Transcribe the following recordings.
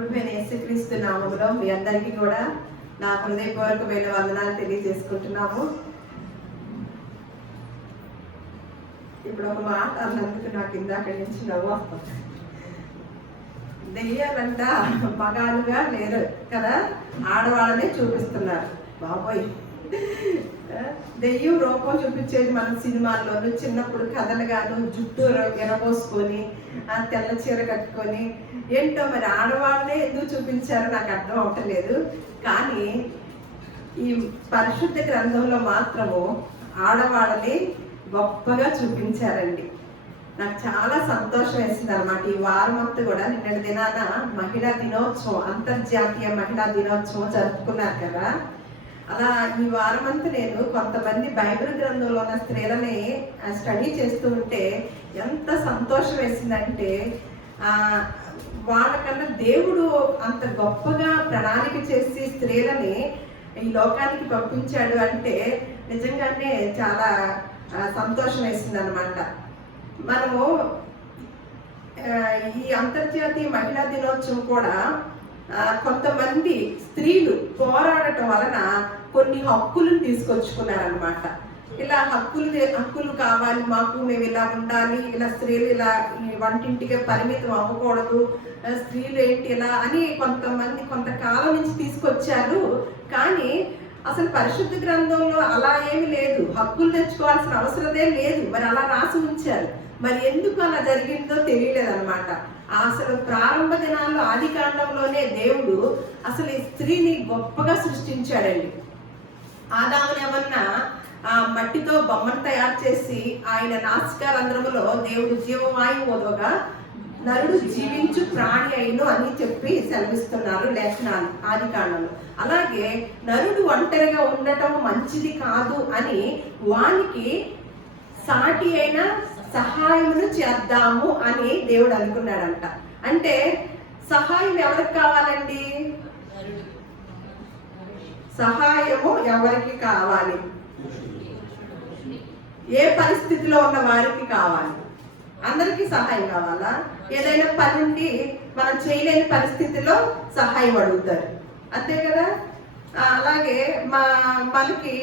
ప్రభువైన యేసుక్రీస్తు నామములో మీ అందరికీ కూడా నా హృదయపూర్వకమైన వందనాలు తెలియజేసుకుంటున్నాము. ఇప్పుడు ఒక మాట అన్నందుకు నాకు ఇందాక నుంచి నవ్వు వస్తుంది. దెయ్యాలంట మగాలుగా లేరు కదా, ఆడవాళ్ళనే చూపిస్తున్నారు. బాబోయ్, దెయ్యం రూపం చూపించేది మన సినిమాల్లోనూ చిన్నప్పుడు కథలుగాను, జుట్టు ఎనబోసుకొని తెల్ల చీర కట్టుకొని ఏంటో మరి ఆడవాళ్ళనే ఎందుకు చూపించారో నాకు అర్థం అవటలేదు. కానీ ఈ పరిశుద్ధ గ్రంథంలో మాత్రము ఆడవాళ్ళని గొప్పగా చూపించారండి. నాకు చాలా సంతోషం వేసింది అనమాట. ఈ వారం అంతా కూడా నిన్నటి దినాన మహిళా దినోత్సవం, అంతర్జాతీయ మహిళా దినోత్సవం జరుపుకున్నారు కదా. అలా ఈ వారం అంతా నేను కొంతమంది బైబిల్ గ్రంథంలో ఉన్న స్త్రీలని స్టడీ చేస్తూ ఉంటే ఎంత సంతోషం వేసిందంటే, వాళ్ళకన్నా దేవుడు అంత గొప్పగా ప్రణాళిక చేసి స్త్రీలని ఈ లోకానికి పంపించాడు అంటే నిజంగానే చాలా సంతోషం వేసింది అనమాట. మనము ఈ అంతర్జాతీయ మహిళా దినోత్సవం కూడా కొంతమంది స్త్రీలు పోరాడటం వలన కొన్ని హక్కులను తీసుకొచ్చుకున్నారనమాట. ఇలా హక్కులు కావాలి మాకు, మేము ఇలా ఉండాలి, ఇలా స్త్రీలు ఇలా వంటింటికి పరిమితం అవ్వకూడదు, స్త్రీలు ఏంటి ఇలా అని కొంతమంది కొంతకాలం నుంచి తీసుకొచ్చారు. కానీ అసలు పరిశుద్ధ గ్రంథంలో అలా ఏమి లేదు, హక్కులు తెచ్చుకోవాల్సిన అవసరమే లేదు. మరి అలా రాసి ఉంచారు. మరి ఎందుకు అలా జరిగిందో తెలియలేదన్నమాట. అసలు ప్రారంభ దినాల్లో ఆది కాండంలోనే దేవుడు అసలు ఈ స్త్రీని గొప్పగా సృష్టించాడండి. ఆదాముని ఏమన్నా మట్టితో బొమ్మను తయారు చేసి ఆయన నాసికారంధ్రములో దేవుడు జీవవాయువు వదవగా నరుడు జీవించు ప్రాణి అయిను అని చెప్పి సెలవిస్తున్నారు లేఖనాలు ఆది కాండంలో. అలాగే నరుడు ఒంటరిగా ఉండటం మంచిది కాదు అని వానికి సాటి అయిన సహాయమును చేద్దాము అని దేవుడు అనుకున్నాడంట. అంటే సహాయం ఎవరికి కావాలండి? సహాయము ఎవరికి కావాలి? ఏ పరిస్థితిలో ఉన్న వారికి కావాలి? అందరికీ సహాయం కావాలా? ఏదైనా పని ఉండి మనం చేయలేని పరిస్థితిలో సహాయం అడుగుతారు, అంతే కదా. అలాగే మనకి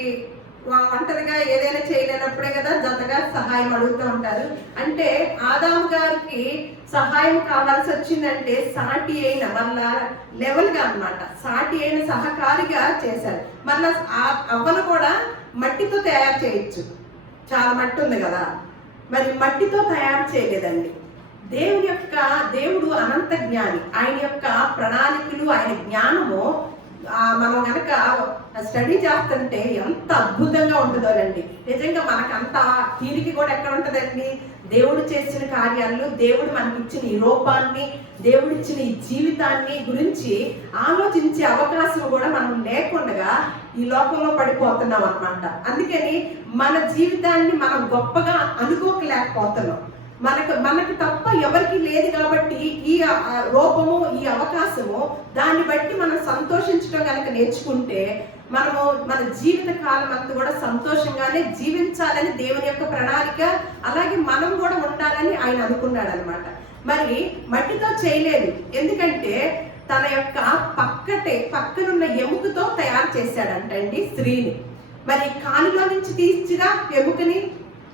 ఒంటరిగా ఏదైనా చేయలేనప్పుడే కదా జతగా సహాయం అడుగుతూ ఉంటారు. అంటే ఆదాము గారికి సహాయం కావాల్సి వచ్చిందంటే సాటి అయిన మళ్ళా లెవెల్గా అనమాట, సాటి అయిన సహకారిగా చేశారు. మళ్ళా అవ్వను కూడా మట్టితో తయారు చేయొచ్చు, చాలా మట్టి ఉంది కదా, మరి మట్టితో తయారు చేయలేదండి. దేవుడు అనంత జ్ఞాని. ఆయన యొక్క ప్రణాళికలు, ఆయన జ్ఞానము మనం కనుక స్టడీ చేస్తుంటే ఎంత అద్భుతంగా ఉంటుందోనండి. నిజంగా మనకంత తీరికి కూడా ఎక్కడ ఉంటుందండి? దేవుడు చేసిన కార్యాలు, దేవుడు మనకిచ్చిన ఈ రూపాన్ని, దేవుడిచ్చిన ఈ జీవితాన్ని గురించి ఆలోచించే అవకాశం కూడా మనం లేకుండా ఈ లోకంలో పడిపోతున్నాం అనమాట. అందుకని మన జీవితాన్ని మనం గొప్పగా అనుకోలేకపోతున్నాం. మనకు తప్ప ఎవరికి లేదు కాబట్టి ఈ రూపము, ఈ అవకాశము, దాన్ని బట్టి మనం సంతోషించడం కనుక నేర్చుకుంటే మనము మన జీవిత కాలం అంతా కూడా సంతోషంగానే జీవించాలని దేవుని యొక్క ప్రణాళిక, అలాగే మనం కూడా ఉండాలని ఆయన అనుకున్నాడు అనమాట. మరి మట్టితో చేయలేదు, ఎందుకంటే తన యొక్క పక్కనున్న ఎముకతో తయారు చేశాడంటండి స్త్రీని. మరి కాలులో నుంచి తీసిగా ఎముకని,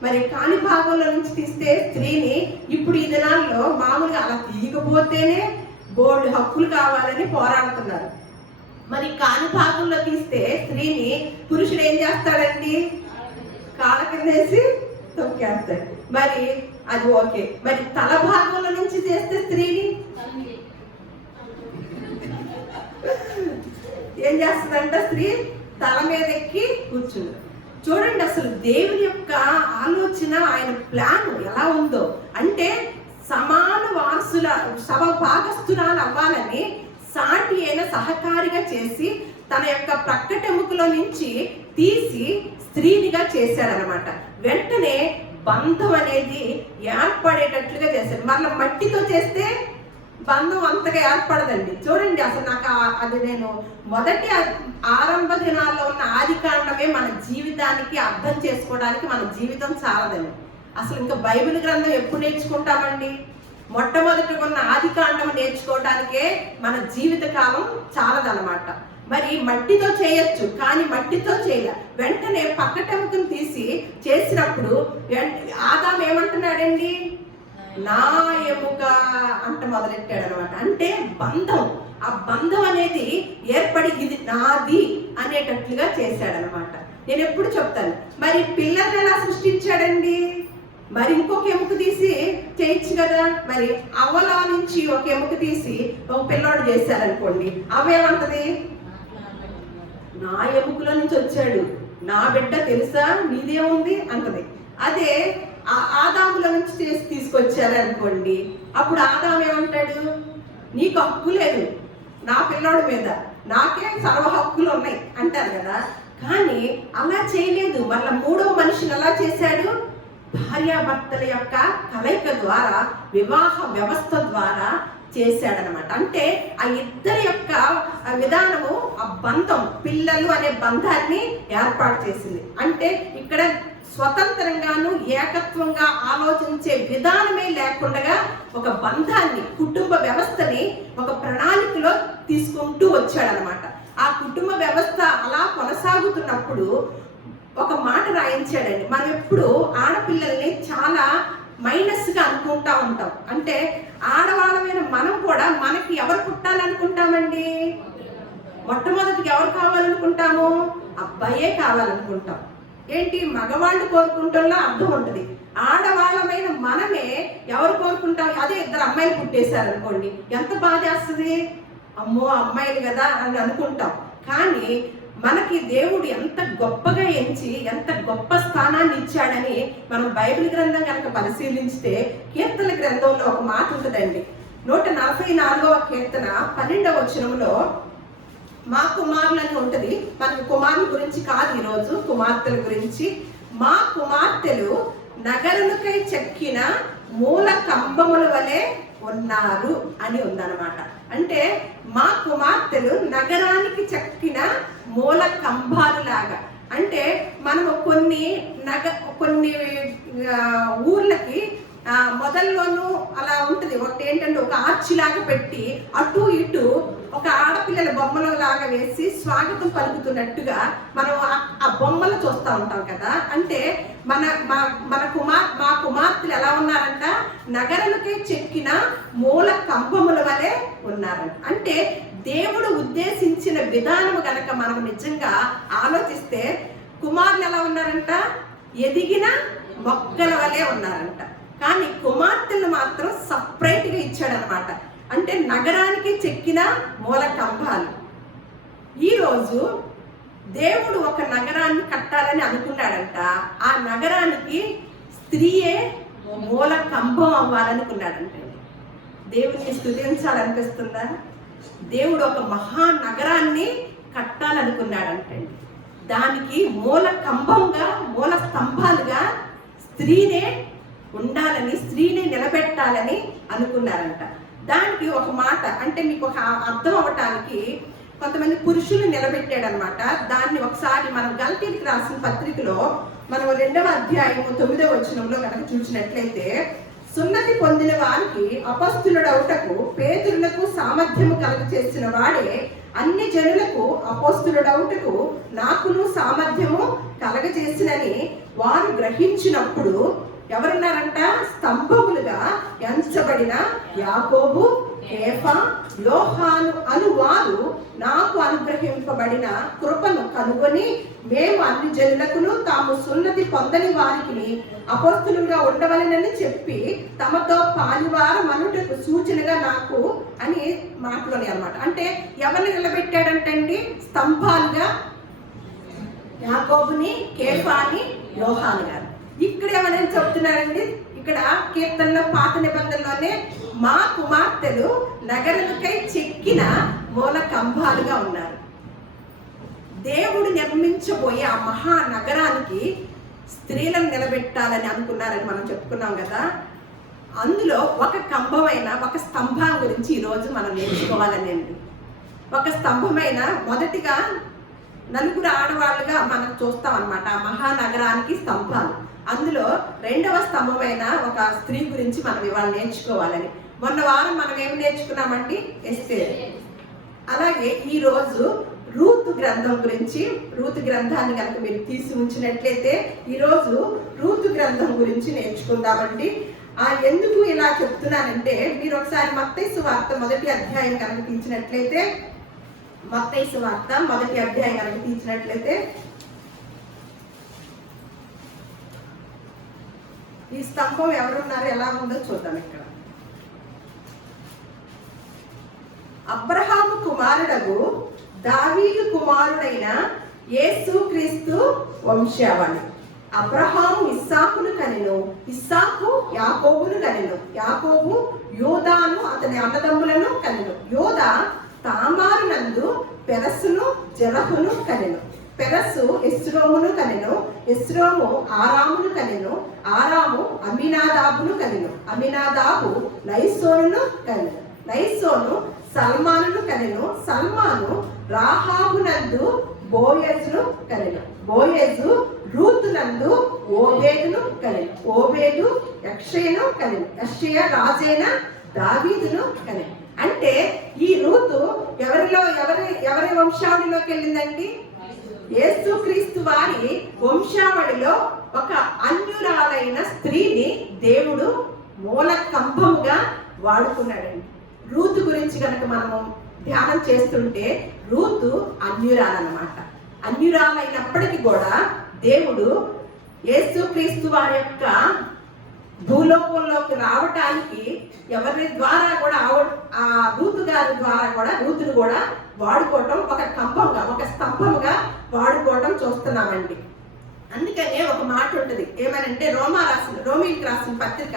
మరి కాని భాగంలో నుంచి తీస్తే స్త్రీని ఇప్పుడు ఈ దినాల్లో మామూలుగా అలా తీయకపోతేనే బోర్డు హక్కులు కావాలని పోరాడుతున్నారు. మరి కాని భాగంలో తీస్తే స్త్రీని పురుషుడు ఏం చేస్తాడండి? కాళ్ళ కిందేసి తొక్కేస్తాడు. మరి అది ఓకే. మరి తల భాగంలో నుంచి చేస్తే స్త్రీని ఏం చేస్తుందంట? స్త్రీ తల మీద ఎక్కి కూర్చుంది. చూడండి అసలు దేవుని యొక్క ఆలోచన, ఆయన ప్లాన్ ఎలా ఉందో. అంటే సమాన వారసుల భాగస్థురాలు అవ్వాలని సాటి అయిన సహకారిగా చేసి తన యొక్క ప్రక్కటెముకలో నుంచి తీసి స్త్రీనిగా చేశాడనమాట. వెంటనే బంధం అనేది ఏర్పడేటట్లుగా చేశాడు. మళ్ళీ మట్టితో చేస్తే బంధం అంతగా ఏర్పడదండి. చూడండి అసలు నాకు అది నేను మొదటి ఆరంభ దినాల్లో ఉన్న ఆది కాండమే మన జీవితానికి అర్థం చేసుకోవడానికి మన జీవితం చాలదండి. అసలు ఇంకా బైబిల్ గ్రంథం ఎప్పుడు నేర్చుకుంటామండి? మొట్టమొదటిగా ఉన్న ఆది కాండం నేర్చుకోవడానికే మన జీవిత కాలం చాలదనమాట. మరి మట్టితో చేయొచ్చు, కానీ మట్టితో చేయాల. వెంటనే పక్కటెముకను తీసి చేసినప్పుడు ఆదాం ఏమంటున్నాడండి? నా ఎముక అంట మొదలెట్టాడు అనమాట. అంటే బంధం, ఆ బంధం అనేది ఏర్పడి ఇది నాది అనేటట్లుగా చేశాడనమాట. నేను ఎప్పుడు చెప్తాను, మరి పిల్లల్ని ఎలా సృష్టించాడండి? మరి ఇంకొక ఎముక తీసి చేయొచ్చు కదా. మరి అవ్వలో నుంచి ఒక ఎముక తీసి ఒక పిల్లోడు చేశారనుకోండి, అవేమంటది? నా ఎముకలో నుంచి వచ్చాడు, నా బిడ్డ తెలుసా, నీదేముంది అంటది. అదే ఆదాముల నుంచి చేసి తీసుకొచ్చారు అనుకోండి, అప్పుడు ఆదాము ఏమంటాడు? నీకు హక్కు లేదు నా పిల్లోడి మీద, నాకే సర్వ హక్కులు ఉన్నాయి అంటారు కదా. కానీ అలా చేయలేదు. మళ్ళీ మూడవ మనిషిని ఎలా చేశాడు? భార్యాభర్తల యొక్క కలయిక ద్వారా, వివాహ వ్యవస్థ ద్వారా చేశాడనమాట. అంటే ఆ ఇద్దరి యొక్క విధానము, ఆ బంధం, పిల్లలు అనే బంధాన్ని ఏర్పాటు చేసింది. అంటే ఇక్కడ స్వతంత్రంగాను ఏకత్వంగా ఆలోచించే విధానమే లేకుండా ఒక బంధాన్ని, కుటుంబ వ్యవస్థని ఒక ప్రణాళికలో తీసుకుంటూ వచ్చాడనమాట. ఆ కుటుంబ వ్యవస్థ అలా కొనసాగుతున్నప్పుడు ఒక మాట రాయించాడండి. మనం ఎప్పుడు ఆడపిల్లల్ని చాలా మైనస్గా అనుకుంటా ఉంటాం. అంటే ఆడవాళ్ళమైన మనం కూడా మనకి ఎవరు పుట్టాలనుకుంటామండి? మొట్టమొదటికి ఎవరు కావాలనుకుంటాము? అబ్బాయే కావాలనుకుంటాం. ఏంటి, మగవాళ్ళు కోరుకుంటున్నా అర్థం ఉంటుంది. ఆడవాళ్ళమైన మనమే ఎవరు కోరుకుంటాం? అదే ఇద్దరు అమ్మాయిలు పుట్టేశారు అనుకోండి, ఎంత బాధ వేస్తుంది. అమ్మో అమ్మాయిలు కదా అని అనుకుంటాం. కానీ మనకి దేవుడు ఎంత గొప్పగా ఎంచి ఎంత గొప్ప స్థానాన్ని ఇచ్చాడని మనం బైబిల్ గ్రంథం కనుక పరిశీలించితే, కీర్తన గ్రంథంలో ఒక మాట ఉంటుందండి. 144వ కీర్తన 12వ వచనంలో మా కుమారులని ఉంటుంది. మనకి కుమారుల గురించి కాదు ఈరోజు, కుమార్తెల గురించి. మా కుమార్తెలు నగరులకై చెక్కిన మూల కంబముల వలె ఉన్నారు అని ఉందన్నమాట. అంటే మా కుమార్తెలు నగరానికి చెక్కిన మూల కంబాలు లాగా. అంటే మనము కొన్ని ఊర్లకి మొదల్లోనూ అలా ఉంటుంది. ఒకటి ఏంటంటే ఒక ఆర్చి లాగా పెట్టి అటు ఇటు ఒక ఆడపిల్లల బొమ్మల లాగా వేసి స్వాగతం పలుకుతున్నట్టుగా మనం ఆ బొమ్మలు చూస్తూ ఉంటాం కదా. అంటే మా కుమార్తెలు ఎలా ఉన్నారంట? నగరాలకే చెక్కిన మూల కంబముల వలె ఉన్నారంట. అంటే దేవుడు ఉద్దేశించిన విధానము గనక మనం నిజంగా ఆలోచిస్తే కుమారులు ఎలా ఉన్నారంట? ఎదిగిన మొక్కల వలె ఉన్నారంట. కానీ కుమార్తెలు మాత్రం సపరేట్గా ఇచ్చాడనమాట. అంటే నగరానికి చెక్కిన మూల కంబాలు. ఈరోజు దేవుడు ఒక నగరాన్ని కట్టాలని అనుకున్నాడంట. ఆ నగరానికి స్త్రీయే మూల కంబం అవ్వాలనుకున్నాడంట. దేవుడిని స్తుతించాలనిపిస్తుందా? దేవుడు ఒక మహానగరాన్ని కట్టాలనుకున్నాడంటండి. దానికి మూల కంబంగా, మూల స్తంభాలుగా స్త్రీనే ఉండాలని, స్త్రీని నిలబెట్టాలని అనుకున్నారంట. దానికి ఒక మాట, అంటే మీకు ఒక అర్థం అవటానికి కొంతమంది పురుషులు నిలబెట్టాడనమాట. దాన్ని ఒకసారి మనం గలతీయులకు రాసిన పత్రికలో మనం 2వ అధ్యాయము 9వ వచనంలో కనుక చూసినట్లయితే, సున్నతి పొందిన వారికి అపొస్తలుడవుటకు పేతురులకు సామర్థ్యము కలుగచేసిన వాడే అన్ని జనులకు అపొస్తలుడవుటకు నాకును సామర్థ్యము కలగచేసినని వారు గ్రహించినప్పుడు ఎవరున్నారంట? స్తంభములుగా ఎంచబడిన యాకోబు, కేఫా, యోహాను అను వారు నాకు అనుగ్రహింపబడిన కృపను కనుగొని, మేము అన్ని జనులకును తాము సున్నతి పొందని వారికి అపొస్తలులుగా ఉండవలెనని చెప్పి తమతో పాలివారం అనుటకు సూచనగా నాకు అని మాటలోనే అన్నమాట. అంటే ఎవరిని నిలబెట్టాడంటండి? స్తంభాలుగా యాకోబుని, కేఫాని, యోహాను గారు. ఇక్కడ ఏమని చెప్తున్నారండి? ఇక్కడ కీర్తనలో పాత నిబంధనలోనే మా కుమార్తెలు నగరులకై చెక్కిన మూల కంబాలుగా ఉన్నారు. దేవుడు నిర్మించబోయే ఆ మహానగరానికి స్త్రీలను నిలబెట్టాలని అనుకున్నారని మనం చెప్పుకున్నాం కదా. అందులో ఒక కంబమైన, ఒక స్తంభం గురించి ఈరోజు మనం నేర్చుకోవాలని అండి. ఒక స్తంభమైన మొదటిగా నలుగురు ఆడవాళ్ళుగా మనం చూస్తాం అన్నమాట. ఆ మహానగరానికి స్తంభాలు. అందులో 2వ స్తంభమైన ఒక స్త్రీ గురించి మనం ఇవాళ నేర్చుకోవాలని. మొన్న వారం మనం ఏం నేర్చుకున్నామండి? ఎస్తేరు. అలాగే ఈ రోజు రూతు గ్రంథం గురించి, రూతు గ్రంథాన్ని కనుక మీరు తీసి ఉంచినట్లయితే ఈరోజు రూతు గ్రంథం గురించి నేర్చుకుందామండి. ఎందుకు ఇలా చెప్తున్నానంటే, మీరు ఒకసారి మత్తయి సువార్త 1వ అధ్యాయం కనుక తీసినట్లయితే, మత్తయి సువార్త 1వ అధ్యాయం కనుక తీసినట్లయితే, ఈ స్తంభం ఎవరున్నారు, ఎలా ఉందో చూద్దాం. ఇక్కడ అబ్రహాము కుమారుడగు దావీదు కుమారుడైన యేసుక్రీస్తు వంశావళి. అబ్రహాము ఇస్సాకును కనెను, ఇస్సాకు యాకోబును కనెను, యాకోబు యోదాను అతని అన్నదమ్ములను కనెను, యోదా తామారు నందు పెరస్సును జెరహును కనెను, పెరస్సు ఎస్రోమును కనెను, ఎస్రోము ఆరామును కనెను, ఆరాము అమినాదాబును కనెను, అమినాదాబు నయసోనును కనెను, నయసోను సల్మానును కనెను, సల్మాను రాహాబునందు బోయజును కనెను, బోయజు రూతునందు ఓబేదును కనెను, ఓబేదు యక్షయను కనెను, యక్షయ రాజైన దావీదును కనెను. అంటే ఈ రూతు ఎవరి వంశావళిలోకి వెళ్ళిందండి? యేసుక్రీస్తు వారి వంశావళిలో ఒక అన్యురాలైన స్త్రీని దేవుడు మూల కంభముగా వాడుకున్నాడండి. రూతు గురించి కనుక మనము ధ్యానం చేస్తుంటే, రూతు అన్యురాలన్నమాట. అన్యురాలైనప్పటికీ కూడా దేవుడు యేసుక్రీస్తు వారి యొక్క భూలోకంలోకి రావటానికి ఎవరి ద్వారా కూడా ఆ రూతు గారి ద్వారా కూడా రూతును కూడా వాడుకోవటం, ఒక కంభంగా, ఒక స్తంభముగా వాడుకోవటం చూస్తున్నామండి. అందుకనే ఒక మాట ఉంటుంది, ఏమనంటే రోమీలకు రాసిన పత్రిక,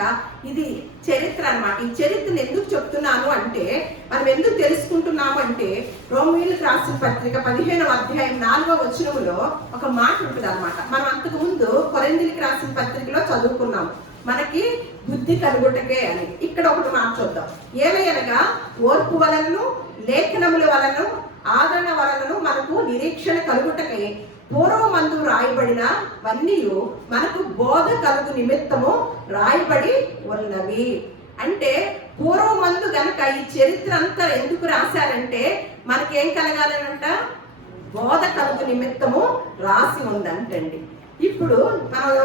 ఇది చరిత్ర అన్నమాట. ఈ చరిత్రను ఎందుకు చెప్తున్నాను అంటే, మనం ఎందుకు తెలుసుకుంటున్నాము అంటే, రోమీలకు రాసిన పత్రిక 15వ అధ్యాయం 4వ వచనములో ఒక మాట ఉంటుంది అనమాట. మనం అంతకు ముందు కొరింథీయులకు రాసిన పత్రికలో చదువుకున్నాము, మనకి బుద్ధి కలుగుటకే అని. ఇక్కడ ఒకటి మాట చూద్దాం. ఏమనగా ఓర్పు వలనను లేఖనముల వలన ఆదరణ వలనను మనకు నిరీక్షణ కలుగుటకే పూర్వమందు రాయబడినవన్నీ మనకు బోధ కలుగు నిమిత్తము రాయబడి ఉన్నవి. అంటే పూర్వమందు గనక ఈ చరిత్ర అంతా ఎందుకు రాశారంటే, మనకేం కలగాలనంట? బోధ కలుగు నిమిత్తము రాసి ఉందంటండి. ఇప్పుడు మనం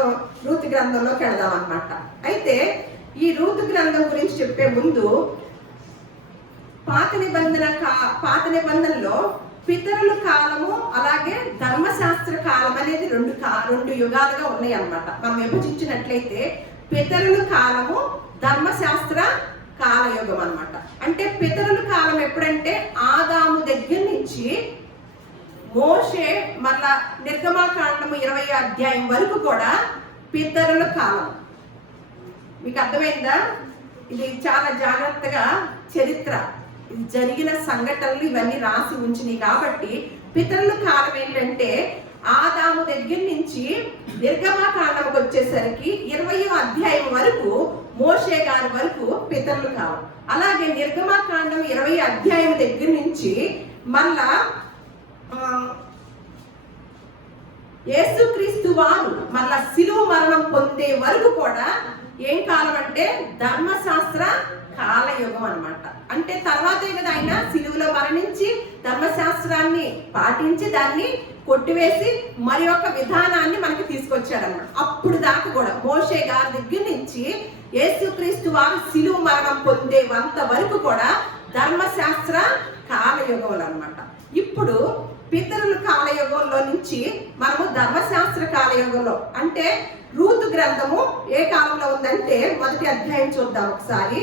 రూతు గ్రంథంలోకి వెళదాం అన్నమాట. అయితే ఈ రూతు గ్రంథం గురించి చెప్పే ముందు, పాత నిబంధనలో పితరుల కాలము అలాగే ధర్మశాస్త్ర కాలం అనేది రెండు యుగాలుగా ఉన్నాయి అన్నమాట. మనం విభజించినట్లయితే పితరుల కాలము, ధర్మశాస్త్ర కాలయుగం అన్నమాట. అంటే పితరుల కాలం ఎప్పుడంటే ఆదాము దగ్గర నుంచి మోషే మళ్ళా నిర్గమాకాండము 20వ అధ్యాయం వరకు కూడా పితరుల కాలం. మీకు అర్థమైందా? ఇది చాలా జాగ్రత్తగా చరిత్ర, ఇది జరిగిన సంఘటనలు ఇవన్నీ రాసి ఉంచినాయి. కాబట్టి పితరుల కాలం ఏంటంటే ఆదాము దగ్గర నుంచి నిర్గమాకాండముకు వచ్చేసరికి 20వ అధ్యాయం వరకు మోషే గారి వరకు పితరుల కాలం. అలాగే నిర్గమాకాండం 20వ అధ్యాయం దగ్గర నుంచి మళ్ళా యేసుక్రీస్తు వారు మళ్ళా శిలువ మరణం పొందే వరకు కూడా ఏం కాలం అంటే ధర్మశాస్త్ర కాలయుగం అన్నమాట. అంటే తర్వాతే కదా ఆయన శిలువలో మరణించి ధర్మశాస్త్రాన్ని పాటించి దాన్ని కొట్టివేసి మరి ఒక విధానాన్ని మనకి తీసుకొచ్చాడన్నమాట. అప్పుడు దాకా కూడా మోషే గారి దగ్గర నుంచి యేసుక్రీస్తు వారు శిలువ మరణం పొందేంత వరకు కూడా ధర్మశాస్త్ర కాలయుగం అన్నమాట. ఇప్పుడు పితరుల కాలయుగంలో నుంచి మనము ధర్మశాస్త్ర కాలయుగంలో, అంటే రూతు గ్రంథము ఏ కాలంలో ఉందంటే 1వ అధ్యాయం చూద్దాం ఒకసారి.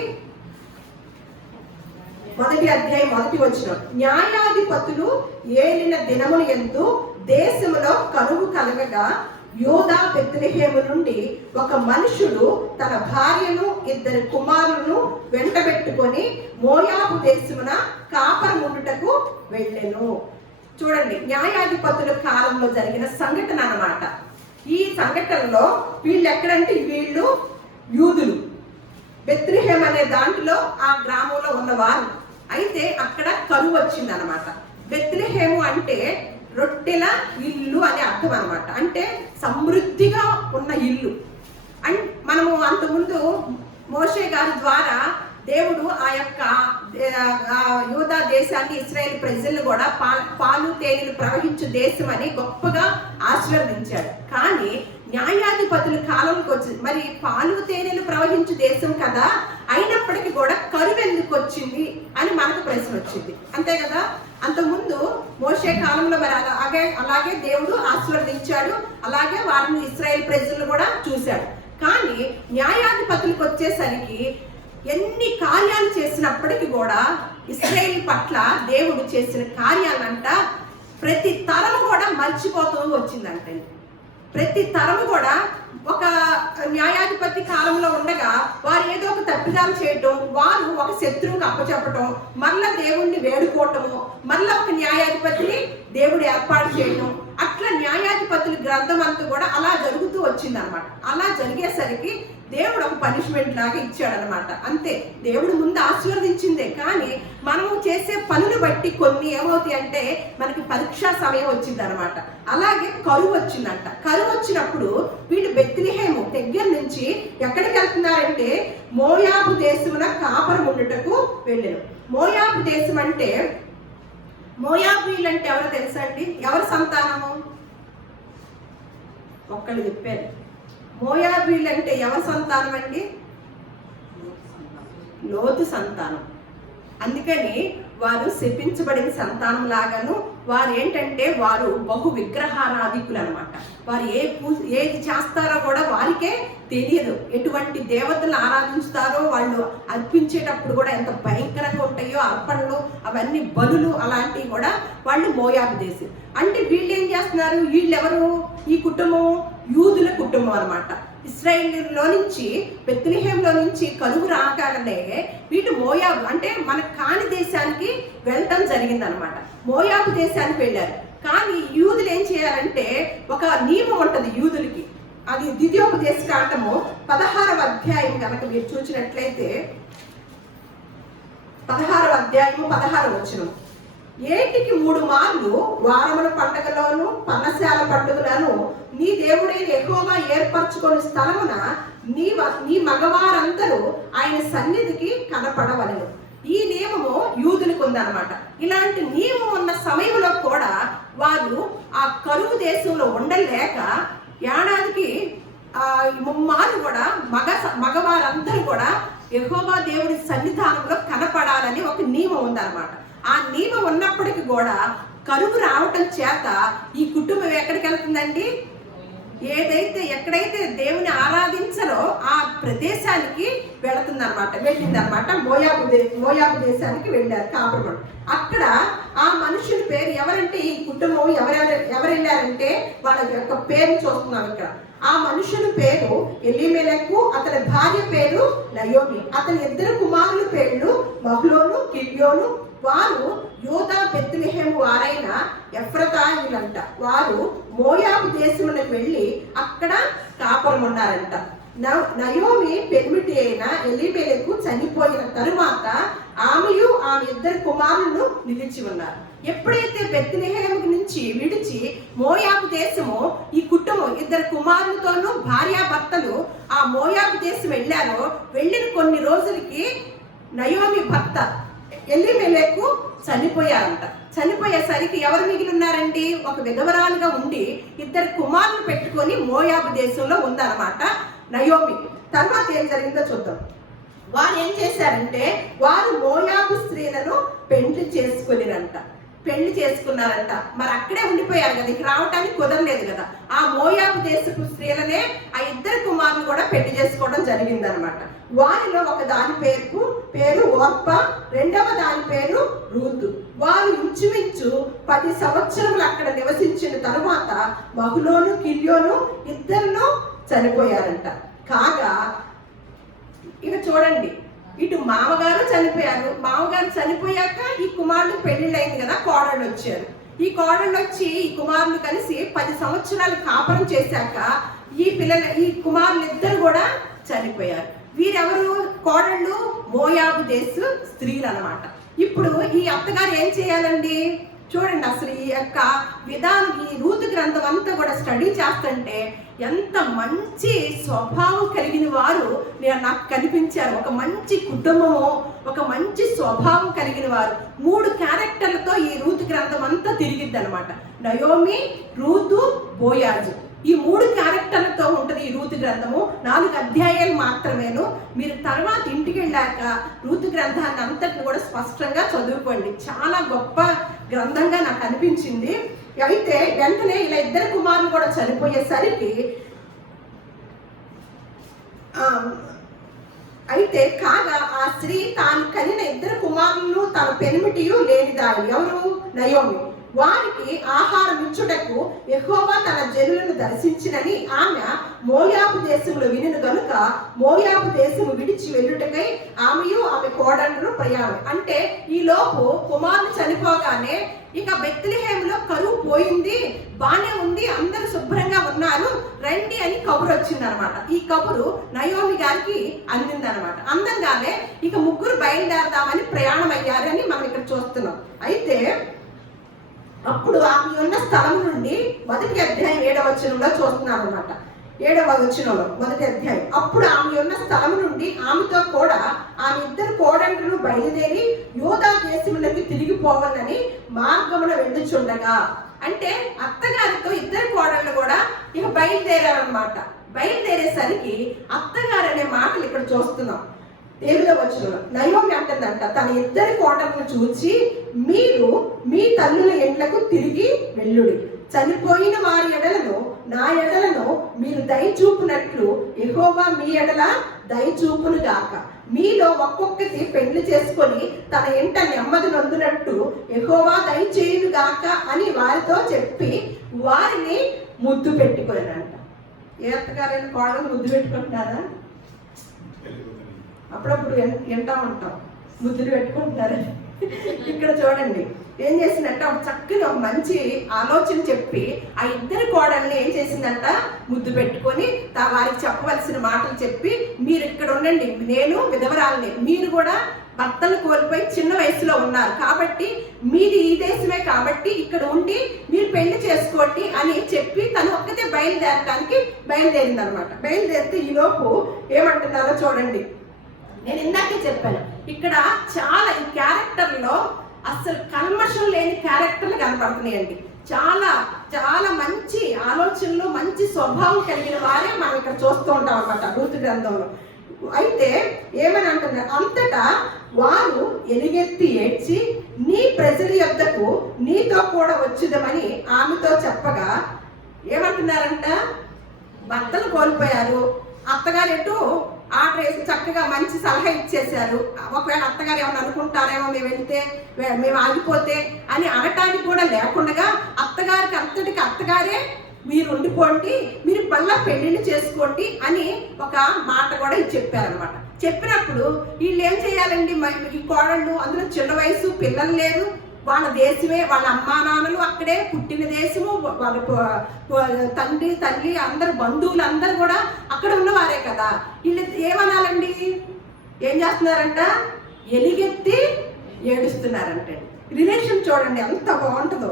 1వ అధ్యాయం 1వ వచనం, న్యాయాధిపతులు ఏలిన దినముల యందు దేశములో కరువు కలగగా యోదా బెత్లెహేము నుండి ఒక మనుషుడు తన భార్యను 2 కుమారులను వెంటబెట్టుకొని మోయాబు దేశమున కాపరముండుటకు వెళ్ళెను. చూడండి, న్యాయాధిపతుల కాలంలో జరిగిన సంఘటన అన్నమాట. ఈ సంఘటనలో వీళ్ళు ఎక్కడంటే వీళ్ళు యూదులు, బెత్లెహేము అనే దాంట్లో ఆ గ్రామంలో ఉన్నవారు. అయితే అక్కడ కరువు వచ్చింది అనమాట. బెత్లెహేము అంటే రొట్టెల ఇల్లు అనే అర్థం అనమాట. అంటే సమృద్ధిగా ఉన్న ఇల్లు. అండ్ మనము అంతకుముందు మోషే గారి ద్వారా దేవుడు ఆ యొక్క యూదా దేశాన్ని, ఇశ్రాయేల్ ప్రజలను కూడా పాలు తేనెలు ప్రవహించు దేశం అని గొప్పగా ఆశీర్వదించాడు. కానీ న్యాయాధిపతుల కాలంకి వచ్చింది. మరి పాలు తేనెలు ప్రవహించు దేశం కదా, అయినప్పటికీ కూడా కరువు ఎందుకు వచ్చింది అని మనకు ప్రశ్న వచ్చింది. అంతే కదా. అంతకుముందు మోషే కాలంలో మరి అలాగే దేవుడు ఆశీర్వదించాడు, అలాగే వారిని ఇశ్రాయేల్ ప్రజలను కూడా చూశాడు. కానీ న్యాయాధిపతులకు వచ్చేసరికి ఎన్ని కార్యాలు చేసినప్పటికీ కూడా ఇశ్రాయేల్ పట్ల దేవుడు చేసిన కార్యాలంట ప్రతి తరము కూడా మర్చిపోతూ వచ్చిందంటే. ప్రతి తరము కూడా ఒక న్యాయాధిపతి కాలంలో ఉండగా వారు ఏదో ఒక తప్పిదాలు చేయటం, వారు ఒక శత్రువుకి అప్పచెప్పటం, మరలా దేవుణ్ణి వేడుకోవటము, మరలా ఒక న్యాయాధిపతిని దేవుడు ఏర్పాటు చేయటం, అట్లా న్యాయాధిపతుల గ్రంథం అంతా కూడా అలా జరుగుతూ వచ్చిందనమాట. అలా జరిగేసరికి దేవుడు ఒక పనిష్మెంట్ లాగా ఇచ్చాడనమాట. అంతే, దేవుడు ముందు ఆశీర్వదించిందే. కానీ మనము చేసే పనులు బట్టి కొన్ని ఏమవుతాయి అంటే మనకి పరీక్షా సమయం వచ్చింది అనమాట. అలాగే కరువు వచ్చిందంట. కరువు వచ్చినప్పుడు వీళ్ళు బెత్లెహేము దగ్గర నుంచి ఎక్కడికి వెళ్తున్నారంటే మోయాబు దేశమున కాపురం ఉండుటకు వెళ్ళారు. మోయాబు దేశం అంటే, మోయాబీలు అంటే ఎవరో తెలుసా అండి? ఎవరి సంతానము? ఒక్కళ్ళు చెప్పారు. మోయాబీలు అంటే ఎవరి సంతానం అండి? లోతు సంతానం. అందుకని వారు శపించబడిన సంతానం లాగాను. వారు ఏంటంటే వారు బహు విగ్రహారాధికులు అనమాట. వారు ఏది చేస్తారో కూడా వారికే తెలియదు. ఎటువంటి దేవతలను ఆరాధించుతారో, వాళ్ళు అర్పించేటప్పుడు కూడా ఎంత భయంకరంగా ఉంటాయో అర్పణలు, అవన్నీ బలులు, అలాంటివి కూడా వాళ్ళు మోయాబు దేశం. అంటే వీళ్ళు ఏం చేస్తున్నారు? వీళ్ళెవరు? ఈ కుటుంబం యూదుల కుటుంబం అనమాట. ఇశ్రాయేలులో నుంచి, బెత్లెహేంలో నుంచి కరువు రాగానే వీళ్ళు మోయాబు అంటే మన కాని దేశానికి వెళ్ళటం జరిగిందనమాట. మోయాబు దేశానికి వెళ్ళారు. కానీ యూదులు ఏం చేయాలంటే ఒక నియమం ఉంటుంది యూదులకి. అది ద్వితీయోపదేశకాండము 16వ అధ్యాయం కనుక మీరు చూసినట్లయితే 16వ అధ్యాయము 16వ వచనం. ఏటికి 3 మార్లు వారముల పండుగలోను పన్నశాల పండుగలను నీ దేవుడైన యెహోవా ఏర్పరచుకొని స్థలమున నీ మగవారందరూ ఆయన సన్నిధికి కనపడవలెను. ఈ నియమము యూదులకు ఉందన్నమాట. ఇలాంటి నియమం ఉన్న సమయంలో కూడా వారు ఆ కరువు దేశంలో ఉండలేక ఏడాదికి 3 మార్లు కూడా మగవారందరూ కూడా యెహోవా దేవుడి సన్నిధానంలో కనపడాలని ఒక నియమం ఉందన్నమాట. ఆ నియమం ఉన్నప్పటికీ కూడా కరువు రావటం చేత ఈ కుటుంబం ఎక్కడికి వెళ్తుందండి? ఎక్కడైతే దేవుని ఆరాధించరో ఆ ప్రదేశానికి వెళ్ళిందనమాట. మోయాబు దేశానికి వెళ్ళారు కాపురం. అక్కడ ఆ మనుషుల పేరు ఎవరంటే, ఈ కుటుంబం ఎవరు వెళ్ళారంటే వాళ్ళ యొక్క పేరు చూస్తున్నాం ఇక్కడ. ఆ మనుషుల పేరు ఎలీమెలెకు, అతని భార్య పేరు నయోమి, అతని 2 కుమారుల పేర్లు మహ్లోను, కిల్యోను. వారు యూదా బెత్లెహేము వారైన ఎఫ్రాతాయిలంట. వారు మోయాబు దేశములకు వెళ్ళి అక్కడ కాపురం ఉన్నారంట. నయోమి పెనిమిటి అయిన ఎలీమెలెకు చనిపోయిన తరువాత ఆమెయు ఆమె 2 కుమారులను నిలిచి ఉన్నారు. ఎప్పుడైతే బెత్లెహేము నుంచి విడిచి మోయాబు దేశము ఈ కుటుంబం 2 కుమారులతోనూ భార్యాభర్తలు ఆ మోయాబు దేశం వెళ్ళారో, వెళ్ళిన కొన్ని రోజులకి నయోమి భర్త ఎలీమెలెకు చనిపోయారంట. చనిపోయేసరికి ఎవరు మిగిలి ఉన్నారండి? ఒక విధవరాలుగా ఉండి 2 కుమారులు పెట్టుకొని మోయాబు దేశంలో ఉందన్నమాట నయోమి. తర్వాత ఏం జరిగిందో చూద్దాం. వారు ఏం చేశారంటే వారు మోయాబు స్త్రీలను పెళ్లి చేసుకున్నారంట. మరి అక్కడే ఉండిపోయారు కదా, ఇక రావటానికి కుదరలేదు కదా. ఆ మోయాబు దేశపు స్త్రీలనే ఆ 2 కుమారులు కూడా పెళ్లి చేసుకోవడం జరిగిందనమాట. వారిలో ఒక దాని పేరు ఓర్ప, రెండవ దాని పేరు రూతు. వారు ఇంచుమించు 10 సంవత్సరములు అక్కడ నివసించిన తరువాత మహ్లోను, కిల్యోను 2 చనిపోయారంట. కాగా ఇక చూడండి, ఇటు మామగారు చనిపోయారు. మామగారు చనిపోయాక ఈ కుమారుడు పెళ్లిళ్ళైంది కదా, కోడళ్ళు వచ్చారు. ఈ కోడళ్ళు వచ్చి ఈ కుమారులు కలిసి 10 సంవత్సరాలు కాపురం చేశాక ఈ కుమారులు 2 కూడా చనిపోయారు. వీరెవరు? కోడళ్ళు మోయాబు దేశ స్త్రీలు అనమాట. ఇప్పుడు ఈ అత్తగారు ఏం చేయాలండి? చూడండి అసలు ఈ యొక్క విధానం, ఈ రూతు గ్రంథం అంతా కూడా స్టడీ చేస్తుంటే ఎంత మంచి స్వభావం కలిగిన వారు నాకు కనిపించారు. ఒక మంచి కుటుంబము, ఒక మంచి స్వభావం కలిగిన వారు. 3 క్యారెక్టర్లతో ఈ రూతు గ్రంథం అంతా తిరిగిద్ది అనమాట. నయోమి, రూతు, బోయాజు, ఈ 3 క్యారెక్టర్లతో ఉంటుంది ఈ రూతు గ్రంథము. 4 అధ్యాయాలు మాత్రమేను. మీరు తర్వాత ఇంటికి వెళ్ళాక రూతు గ్రంథాన్ని అంతటిని కూడా స్పష్టంగా చదువుకోండి. చాలా గొప్ప గ్రంథంగా నాకు అనిపించింది. అయితే వెంటనే ఇలా 2 కుమారులు కూడా చనిపోయేసరికి అయితే కాగా ఆ స్త్రీ తాను కనిన 2 కుమారులను తన పెనిమిటియు లేనిదాయి. ఎవరు? నయోమి. వారికి ఆహారం ఇచ్చుటకు యెహోవా తన జనులను దర్శించినని ఆమె మోయాబు దేశంలో వినిను గనుక మోయాబు దేశము విడిచి వెళ్ళుటకై ఆమెయు ఆమె కోడళ్ళు ప్రయాణం. అంటే ఈ లోపు కుమారులు చనిపోగానే ఇక బెత్లెహేములో కరువు పోయింది, బానే ఉంది, అందరూ శుభ్రంగా ఉన్నారు, రండి అని కబురు వచ్చింది అనమాట. ఈ కబురు నయోమి గారికి అందిందనమాట. అందంగానే ఇక 3 బయలుదేరదామని ప్రయాణం అయ్యారని మనం ఇక్కడ చూస్తున్నాం. అయితే అప్పుడు ఆమె ఉన్న స్థలం నుండి 1వ అధ్యాయం 7వ వచనంలో చూస్తున్నాం అనమాట. 7వ వచనంలో 1వ అధ్యాయం. అప్పుడు ఆమె ఉన్న స్థలం నుండి ఆమెతో కూడా ఆమె 2 కోడళ్ళు బయలుదేరి యూదా దేశములకి తిరిగిపోవాలని మార్గమున వెళ్ళుచుండగా, అంటే అత్తగారితో 2 కోడళ్ళు కూడా ఇక బయలుదేరారనమాట. బయలుదేరేసరికి అత్తగారు అనే మాటలు ఇక్కడ చూస్తున్నాం. 7వ వచనంలో నయోమి అంటుందంట, తన 2 కోడలను చూచి మీరు మీ తల్లుల ఇంట్లకు తిరిగి వెళ్ళుడి. చనిపోయిన వారి ఎడలను నా ఎడలను మీరు దయచూపునట్లు యెహోవా మీ ఎడల దయచూపును గాక. మీలో ఒక్కొక్కటి పెళ్లి చేసుకొని తన ఇంట నెమ్మది నొందునట్టు యెహోవా దయచేయును గాక అని వారితో చెప్పి వారిని ముద్దు పెట్టుకోనంట. ఏ అత్తగారైన కోడలు ముద్దు పెట్టుకుంటున్నారా? అప్పుడప్పుడు వింటా ఉంటాం, ముద్దులు పెట్టుకుంటున్నారు. ఇక్కడ చూడండి ఏం చేసిందంట, ఒక చక్కని ఒక మంచి ఆలోచన చెప్పి ఆ 2 కోడల్ని ఏం చేసిందంట, ముద్దు పెట్టుకొని వారికి చెప్పవలసిన మాటలు చెప్పి, మీరు ఇక్కడ ఉండండి, నేను విధవరాలని, మీరు కూడా భర్తలు కోల్పోయి చిన్న వయసులో ఉన్నారు కాబట్టి మీది ఈ దేశమే కాబట్టి ఇక్కడ ఉండి మీరు పెళ్లి చేసుకోండి అని చెప్పి తను ఒక్కతే బయలుదేరటానికి బయలుదేరింది అనమాట. బయలుదేరితే ఈలోపు ఏమంటున్నారో చూడండి. నేను ఇందాకే చెప్పాను, ఇక్కడ చాలా ఈ క్యారెక్టర్లో అసలు కల్మషం లేని క్యారెక్టర్లు కనపడుతున్నాయండి. చాలా చాలా మంచి ఆలోచనలు, మంచి స్వభావం కలిగిన వారే మనం ఇక్కడ చూస్తూ ఉంటాం అన్నమాట రూతు గ్రంథంలో. అయితే ఏమని అంటున్నారు, అంతటా వారు ఎలుగెత్తి ఏడ్చి నీ ప్రజల యొద్దకు నీతో కూడా వచ్చుదమని ఆమెతో చెప్పగా, ఏమంటున్నారంట, భర్తలు కోల్పోయారు, అత్తగారు ఎటు ఆర్డర్ వేసి చక్కగా మంచి సలహా ఇచ్చేసారు. ఒకవేళ అత్తగారు ఏమన్నా అనుకుంటారేమో మేము వెళ్తే మేము ఆగిపోతే అని అనటానికి కూడా లేకుండా అత్తగారికి అంతటికి అత్తగారే మీరు ఉండిపోండి, మీరు మళ్ళా పెళ్లిళ్ళు చేసుకోండి అని ఒక మాట కూడా చెప్పారనమాట. చెప్పినప్పుడు వీళ్ళు ఏం చేయాలండి, ఈ కోడళ్ళు అందులో చిన్న వయసు, పిల్లలు లేరు, వాళ్ళ దేశమే, వాళ్ళ అమ్మా నాన్నలు అక్కడే, పుట్టిన దేశము, వాళ్ళ తండ్రి తల్లి అందరు బంధువులు అందరూ కూడా అక్కడ ఉన్నవారే కదా. వీళ్ళు ఏమనాలండి, ఏం చేస్తున్నారంట, ఎలుగెత్తి ఏడుస్తున్నారంటే. రిలేషన్ చూడండి ఎంత బాగుంటుందో.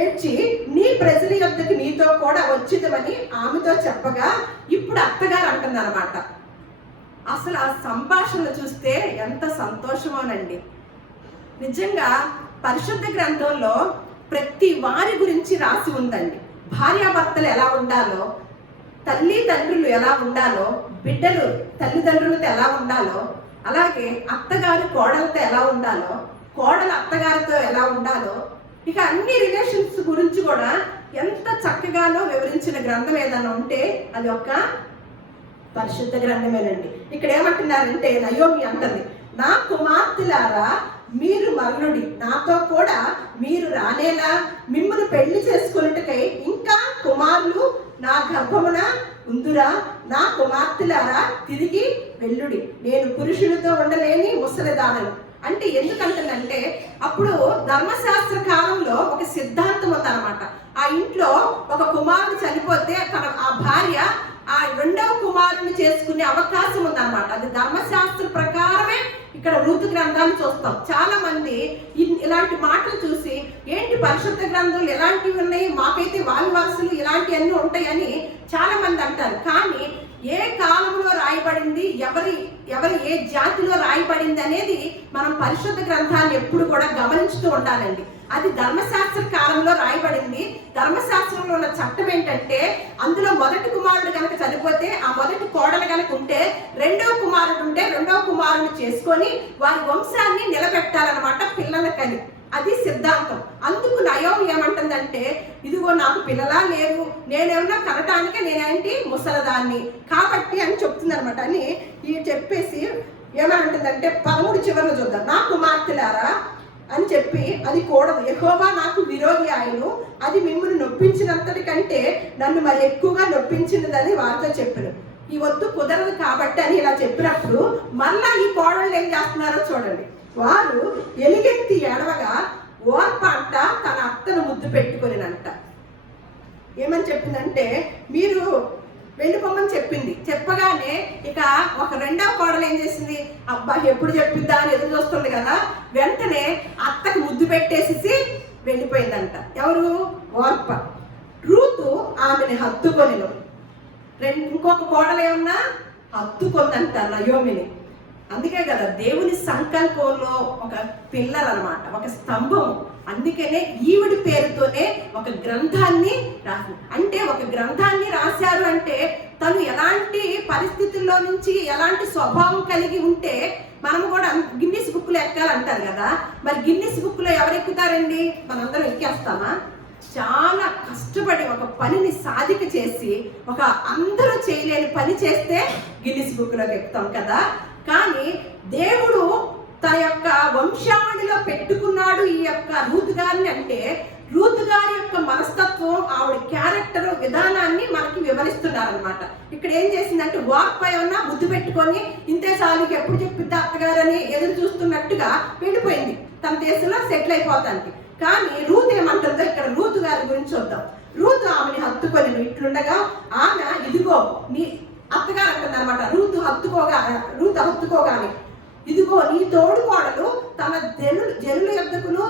ఏడ్చి నీ ప్రజల యొద్దకు నీతో కూడా వచ్చిందని ఆమెతో చెప్పగా ఇప్పుడు అత్తగారు అంటుందన్నమాట. అసలు ఆ సంభాషణలు చూస్తే ఎంత సంతోషమోనండి. నిజంగా పరిశుద్ధ గ్రంథంలో ప్రతి వారి గురించి రాసి ఉందండి. భార్యాభర్తలు ఎలా ఉండాలో, తల్లి తండ్రులు ఎలా ఉండాలో, బిడ్డలు తల్లిదండ్రులతో ఎలా ఉండాలో, అలాగే అత్తగారు కోడలతో ఎలా ఉండాలో, కోడలు అత్తగారితో ఎలా ఉండాలో, ఇక అన్ని రిలేషన్స్ గురించి కూడా ఎంత చక్కగానో వివరించిన గ్రంథం ఏదైనా ఉంటే అది ఒక పరిశుద్ధ గ్రంథమేనండి. ఇక్కడ ఏమంటున్నారంటే నయోమి అంటుంది, నా కుమార్తెలారా మీరు మరణుడి, నాతో కూడా మీరు రానేలా మిమ్మల్ని పెళ్లి చేసుకున్నట్టుకై ఇంకా కుమారులు నా గర్భమున ఉందురా, నా కుమార్తెలారా తిరిగి వెళ్ళుడి, నేను పురుషులతో ఉండలేని ముసలిదానను. అంటే ఎందుకంటుందంటే అప్పుడు ధర్మశాస్త్ర కాలంలో ఒక సిద్ధాంతం ఉందన్నమాట. ఆ ఇంట్లో ఒక కుమారుడు చనిపోతే ఆ భార్య ఆ రెండవ కుమారుని చేసుకునే అవకాశం ఉందన్నమాట. అది ధర్మశాస్త్ర ప్రకారమే ఇక్కడ రూతు గ్రంథాన్ని చూస్తాం. చాలా మంది ఇలాంటి మాటలు చూసి ఏంటి పరిశుద్ధ గ్రంథాలు ఎలాంటివి ఉన్నాయి, మాకైతే వారి వరుసలు ఇలాంటివన్నీ ఉంటాయని చాలా మంది అంటారు. కానీ ఏ కాలంలో రాయబడింది, ఎవరి ఏ జాతిలో రాయబడింది అనేది మనం పరిశుద్ధ గ్రంథాన్ని ఎప్పుడు కూడా గమనించుతూ ఉండాలండి. అది ధర్మశాస్త్ర కాలంలో రాయబడింది. ధర్మశాస్త్రంలో ఉన్న చట్టం ఏంటంటే అందులో మొదటి కుమారుడు కనుక చనిపోతే ఆ మొదటి కోడలు కనుక ఉంటే రెండవ కుమారుడు ఉంటే రెండవ కుమారుని చేసుకొని వారి వంశాన్ని నిలబెట్టాలన్నమాట పిల్లలకని. అది సిద్ధాంతం. అందుకు నయోమి ఏమంటుందంటే ఇదిగో నాకు పిల్లలా లేరు, నేనేమన్నా కనటానికే నేనేంటి ముసలదాన్ని కాబట్టి అని చెప్తుంది అనమాట. అని చెప్పేసి ఏమంటుందంటే 13 చివరిలో చూద్దాం. నా కుమార్తెలారా అని చెప్పి అది కూడదు, యెహోవా నాకు విరోధి ఆయను, అది మిమ్మల్ని నొప్పించినంతటి కంటే నన్ను మరి ఎక్కువగా నొప్పించినదని వారితో చెప్పాను. ఈ వద్దు కుదరదు కాబట్టి అని ఇలా చెప్పినప్పుడు మళ్ళా ఈ కోడళ్ళు ఏం చేస్తున్నారో చూడండి. వారు ఎలుగెత్తి ఏడవగా ఓర్ప అంట తన అత్తను ముద్దు పెట్టుకునినంట. ఏమని చెప్పిందంటే మీరు వెళ్ళిపోమని చెప్పింది. చెప్పగానే ఇక ఒక రెండవ కోడలు ఏం చేసింది, అబ్బా ఎప్పుడు చెప్పిద్దా అని ఎదురు చూస్తుంది కదా, వెంటనే అత్తకు ముద్దు పెట్టేసి వెళ్ళిపోయిందంట. ఎవరు? ఓర్ప. రూతు ఆమెని హత్తుకొనిను. ఇంకొక కోడలు ఏమన్నా హత్తుకొందంట నయోమిని. అందుకే కదా దేవుని సంకల్పంలో ఒక పిల్లర్ అన్నమాట, ఒక స్తంభం. అందుకనే ఈవిడి పేరుతోనే ఒక గ్రంథాన్ని రాశారు. అంటే ఒక గ్రంథాన్ని రాశారు అంటే తను ఎలాంటి పరిస్థితుల్లో నుంచి ఎలాంటి స్వభావం కలిగి ఉంటే మనము కూడా గిన్నిస్ బుక్లో ఎక్కాలంటారు కదా. మరి గిన్నిస్ బుక్లో ఎవరు ఎక్కుతారండి? మనందరం ఎక్కేస్తామా? చాలా కష్టపడి ఒక పనిని సాధిక చేసి ఒక అందరూ చేయలేని పని చేస్తే గిన్నిస్ బుక్లోకి ఎక్కుతాం కదా. కానీ దేవుడు తన యొక్క వంశావళిలో పెట్టుకున్నాడు ఈ యొక్క రూతు గారిని. అంటే రూతు గారి యొక్క మనస్తత్వం, ఆవిడ క్యారెక్టర్ విధానాన్ని మనకి వివరిస్తున్నారనమాట. ఇక్కడ ఏం చేసిందంటే వాక్పై ఉన్న ముద్దు పెట్టుకొని ఇంతే చాలు ఎప్పుడు చెప్పిద్దా అత్తగారని ఎదురు చూస్తున్నట్టుగా వెళ్ళిపోయింది తన దేశంలో సెటిల్ అయిపోతానికి. కానీ రూతు ఏమంటుందో ఇక్కడ రూతు గారి గురించి చూద్దాం. రూతు ఆమెని హత్తుకొని ఇట్లుండగా ఆమె ఇదిగో నీ అత్తగారు అంటుంది అనమాట. రూతు హత్తుకోగానే ఇదిగో నీ తోడు కోడలు తమ జనుల యొద్దకును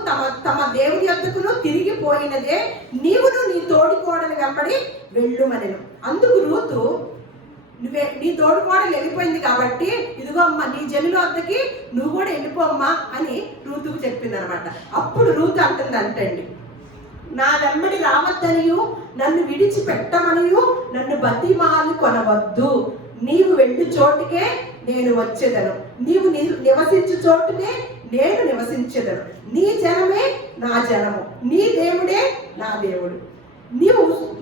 తమ దేవుని యొద్దకును తిరిగిపోయినదే, నీవును నీ తోడి కోడలు వెంబడి వెళ్ళుమనెను. అందుకు రూతు నీ తోడు కోడలు వెళ్ళిపోయింది కాబట్టి ఇదిగో అమ్మ నీ జనుల వద్దకి నువ్వు కూడా వెళ్ళిపోమ్మా అని రూతుకు చెప్పింది అనమాట. అప్పుడు రూతు అంటుందంటండి, నా వెంబడి రావద్దనియు నన్ను విడిచిపెట్టమనియు నన్ను బతిమాలు కొనవద్దు, నీవు వెళ్ళు చోటుకే నేను వచ్చేదను, నీవు నివసించు చోటునే నేను నివసించేదను, నీ జనమే నా జనము, నీ దేవుడే నా దేవుడు,